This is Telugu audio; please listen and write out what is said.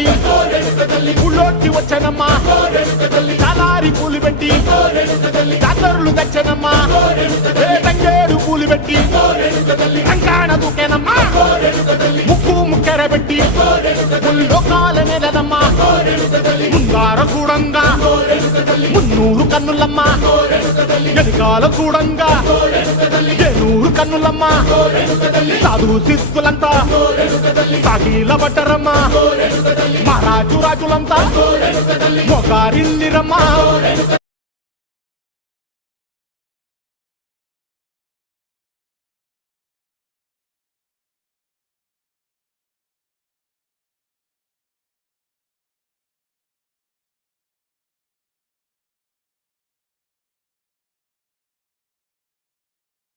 పెట్టి ఊళ్ళోకి వచ్చానమ్మా చాలారి పూలు పెట్టి జాతరులు తెచ్చానమ్మా తంగేడు పూలు పెట్టి రంగాణ దూకేనమ్మా ముక్కు ముక్కెర పెట్టి లోకాల నెలనమ్మా ముందార చూడంగా మున్నూరు కన్నులమ్మా ఎనకాల చూడంగా ఏనూరు కన్నులమ్మా సాధు సిద్ధులంతా సాగిల పట్టరమ్మా మహారాజు రాజులంతా మొగారిల్లిరమ్మా